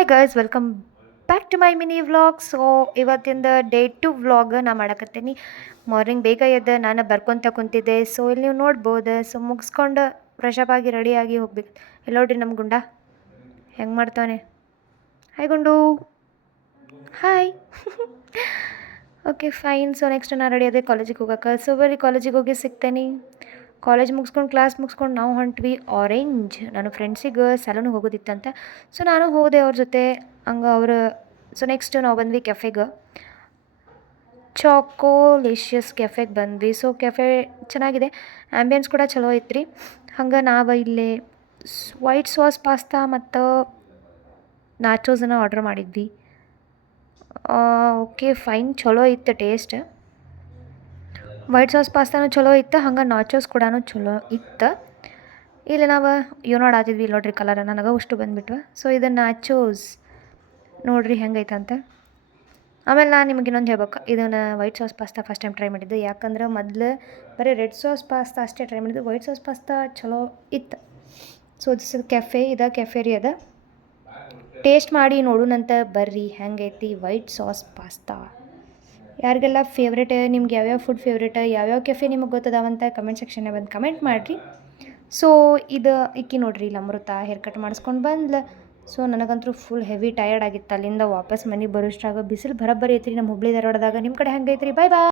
Hi guys, welcome back to my mini vlog. So ಇವತ್ತಿಂದ day 2 vlog ನಾ ಮಾಡಕತ್ತೀನಿ. Morning ಬೇಗ ಎದ್ದು ನಾನು ಬರ್ಕೊತ ಕುಂತಿದ್ದೆ. ಸೊ ಇಲ್ಲಿ ನೀವು ನೋಡ್ಬೋದು. ಸೊ ಮುಗಿಸ್ಕೊಂಡು ಫ್ರೆಶಪ್ ಆಗಿ ರೆಡಿಯಾಗಿ ಹೋಗ್ಬೇಕು. ಇಲ್ಲಿ ನೋಡ್ರಿ ನಮ್ಮ ಗುಂಡ ಹೆಂಗೆ ಮಾಡ್ತಾನೆ. ಹಾಯ್ ಗುಂಡು, hi. Okay fine. So next ನಾನು ರೆಡಿ ಅದೇ ಕಾಲೇಜಿಗೆ ಹೋಗೋಕೆ. ಸೊ ಬರೀ ಕಾಲೇಜಿಗೆ ಹೋಗಿ ಸಿಗ್ತೇನೆ. ಕಾಲೇಜ್ ಮುಗಿಸ್ಕೊಂಡು ಕ್ಲಾಸ್ ಮುಗಿಸ್ಕೊಂಡು ನಾವು ಹೊಂಟ್ವಿ ಆರೆಂಜ್. ನನ್ನ ಫ್ರೆಂಡ್ಸಿಗೆ ಸಲೂನಿಗೆ ಹೋಗೋದಿತ್ತಂತೆ. ಸೊ ನಾನು ಹೋದೆ ಅವ್ರ ಜೊತೆ. ಹಂಗೆ ಅವರು ಸೊ ನೆಕ್ಸ್ಟ್ ನಾವು ಬಂದ್ವಿ ಕೆಫೆಗೆ. ಚಾಕೋಲಿಷಿಯಸ್ ಕೆಫೆಗೆ ಬಂದ್ವಿ. ಸೊ ಕೆಫೆ ಚೆನ್ನಾಗಿದೆ, ಆ್ಯಂಬಿಯನ್ಸ್ ಕೂಡ ಚಲೋ ಐತ್ರಿ. ಹಂಗೆ ನಾವು ಇಲ್ಲಿ ವೈಟ್ ಸಾಸ್ ಪಾಸ್ತಾ ಮತ್ತು ನಾಚೋಸನ್ನು ಆರ್ಡ್ರ್ ಮಾಡಿದ್ವಿ. ಓಕೆ ಫೈನ್, ಚಲೋ ಇತ್ತು ಟೇಸ್ಟ್. ವೈಟ್ ಸಾಸ್ ಪಾಸ್ತಾನು ಚಲೋ ಇತ್ತು, ಹಂಗೆ ನಾಚೋಸ್ ಕೂಡ ಚಲೋ ಇತ್ತು. ಇಲ್ಲಿ ನಾವು ನೋಡಾತಿದ್ವಿ, ನೋಡ್ರಿ ಕಲರ್ ನನಗೆ ಅಷ್ಟು ಬಂದುಬಿಟ್ವು. ಸೊ ಇದು ನಾಚೋಸ್ ನೋಡ್ರಿ ಹೆಂಗೈತಂತ. ಆಮೇಲೆ ನಾನು ನಿಮಗೆ ಇನ್ನೊಂದು ಹೇಳ್ಬೇಕು, ಇದನ್ನು white sauce pasta first time try ಮಾಡಿದ್ದು. ಯಾಕಂದ್ರೆ ಮೊದಲು ಬರೀ ರೆಡ್ ಸಾಸ್ ಪಾಸ್ತಾ ಅಷ್ಟೇ ಟ್ರೈ ಮಾಡಿದ್ದು. ವೈಟ್ ಸಾಸ್ ಪಾಸ್ತಾ ಚಲೋ ಇತ್ತು. ಸೊ ದಿಸ್ ಕೆಫೆ ಕೆಫೆ ಅದ. ಟೇಸ್ಟ್ ಮಾಡಿ ನೋಡೋಣಂತ ಬರ್ರಿ ಹೆಂಗೈತಿ ವೈಟ್ ಸಾಸ್ ಪಾಸ್ತಾ. ಯಾರಿಗೆಲ್ಲ ಫೇವ್ರೇಟ್, ನಿಮ್ಗೆ ಯಾವ್ಯಾವ ಫುಡ್ ಫೇವ್ರೇಟ್, ಯಾವ್ಯಾವ ಕೆಫೆ ನಿಮಗೆ ಗೊತ್ತದಾವಂತ ಕಮೆಂಟ್ ಸೆಕ್ಷನ್ನೇ ಬಂದು ಕಮೆಂಟ್ ಮಾಡಿರಿ. ಸೊ ಇದು ಇಕ್ಕಿ ನೋಡ್ರಿ, ಇಲ್ಲಿ ಅಮೃತ ಹೇರ್ ಕಟ್ ಮಾಡಿಸ್ಕೊಂಡು ಬಂದ್ಲು. ಸೊ ನನಗಂತೂ ಫುಲ್ ಹೆವಿ ಟಯರ್ಡ್ ಆಗಿತ್ತು. ಅಲ್ಲಿಂದ ವಾಪಸ್ ಮನೆಗೆ ಬರೋಷ್ಟ್ರಾಗ ಬಿಸಿಲು ಬರೋಬ್ಬರಿ ಐತ್ರಿ ನಮ್ಮ ಹುಬ್ಳಿ ಧಾರವಾಡದಾಗ. ನಿಮ್ಮ ಕಡೆ ಹೆಂಗೈತ್ರಿ? ಬಾಯ್ ಬಾಯ್.